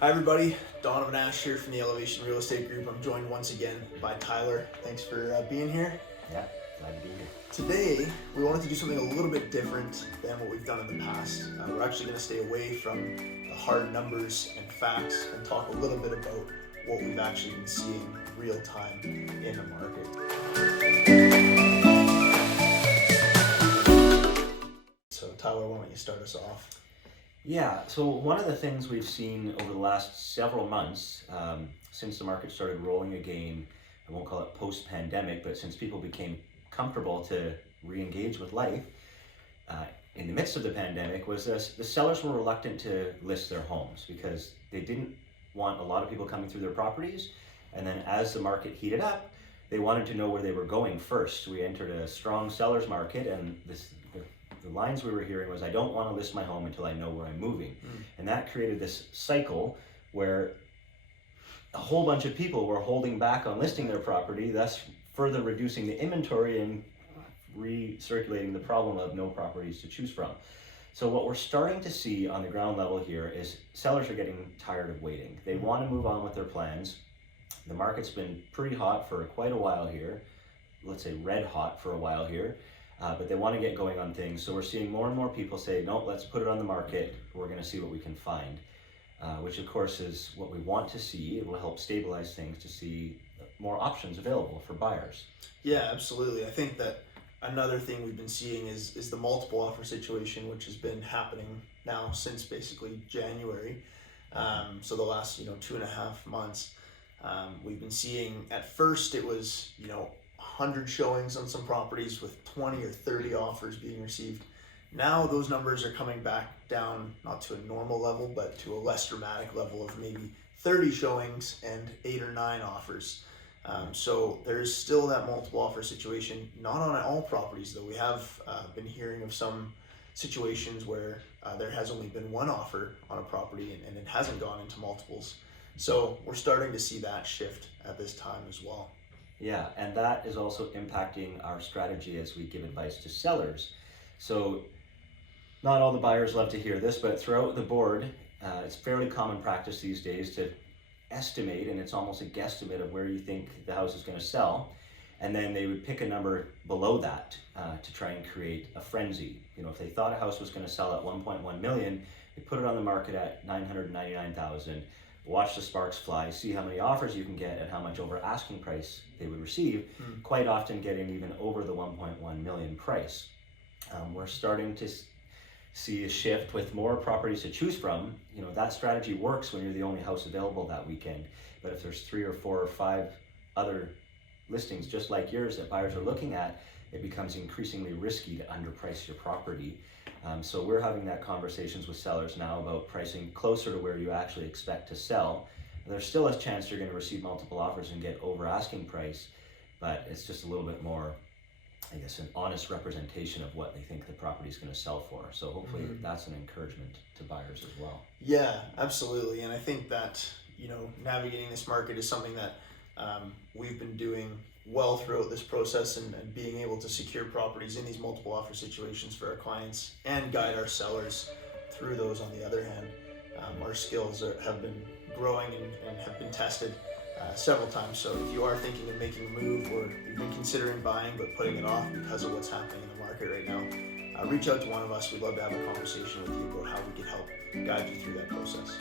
Hi everybody, Donovan Ash here from the Elevation Real Estate Group. I'm joined once again by Tyler. Thanks for being here. Yeah, glad to be here. Today, we wanted to do something a little bit different than what we've done in the past. We're actually going to stay away from the hard numbers and facts and talk a little bit about what we've actually been seeing real time in the market. So Tyler, why don't you start us off? Yeah, so one of the things we've seen over the last several months, since the market started rolling again, I won't call it post-pandemic, but since people became comfortable to re-engage with life in the midst of the pandemic, was this: the sellers were reluctant to list their homes because they didn't want a lot of people coming through their properties. And then as the market heated up, they wanted to know where they were going first. We entered a strong seller's market, and the lines we were hearing was, I don't want to list my home until I know where I'm moving. And that created this cycle where a whole bunch of people were holding back on listing their property, thus further reducing the inventory and recirculating the problem of no properties to choose from. So what we're starting to see on the ground level here is sellers are getting tired of waiting. They want to move on with their plans. The market's been pretty hot for quite a while here. Let's say red hot for a while here. But they want to get going on things. So we're seeing more and more people say, no, let's put it on the market. We're going to see what we can find, which of course is what we want to see. It will help stabilize things to see more options available for buyers. Yeah, absolutely. I think that another thing we've been seeing is the multiple offer situation, which has been happening now since basically January. So the last 2.5 months, we've been seeing, at first it was 100 showings on some properties with 20 or 30 offers being received. Now those numbers are coming back down, not to a normal level, but to a less dramatic level of maybe 30 showings and 8 or 9 offers. So there's still that multiple offer situation, not on all properties though. We have been hearing of some situations where there has only been one offer on a property and it hasn't gone into multiples. So we're starting to see that shift at this time as well. Yeah, and that is also impacting our strategy as we give advice to sellers. So not all the buyers love to hear this, but throughout the board, it's fairly common practice these days to estimate, and it's almost a guesstimate of where you think the house is going to sell. And then they would pick a number below that to try and create a frenzy. If they thought a house was going to sell at 1.1 million, they put it on the market at 999,000. Watch the sparks fly, see how many offers you can get and how much over asking price they would receive, quite often getting even over the 1.1 million price. We're starting to see a shift with more properties to choose from. That strategy works when you're the only house available that weekend. But if there's 3 or 4 or 5 other listings just like yours that buyers are looking at, it becomes increasingly risky to underprice your property. So we're having that conversations with sellers now about pricing closer to where you actually expect to sell. And there's still a chance you're going to receive multiple offers and get over asking price, but it's just a little bit more, I guess, an honest representation of what they think the property is going to sell for. So hopefully that's an encouragement to buyers as well. Yeah, absolutely. And I think that, navigating this market is something that we've been doing well throughout this process, and being able to secure properties in these multiple offer situations for our clients and guide our sellers through those. On the other hand, our skills have been growing and have been tested several times. So if you are thinking of making a move, or you've been considering buying but putting it off because of what's happening in the market right now, reach out to one of us. We'd love to have a conversation with you about how we can help guide you through that process.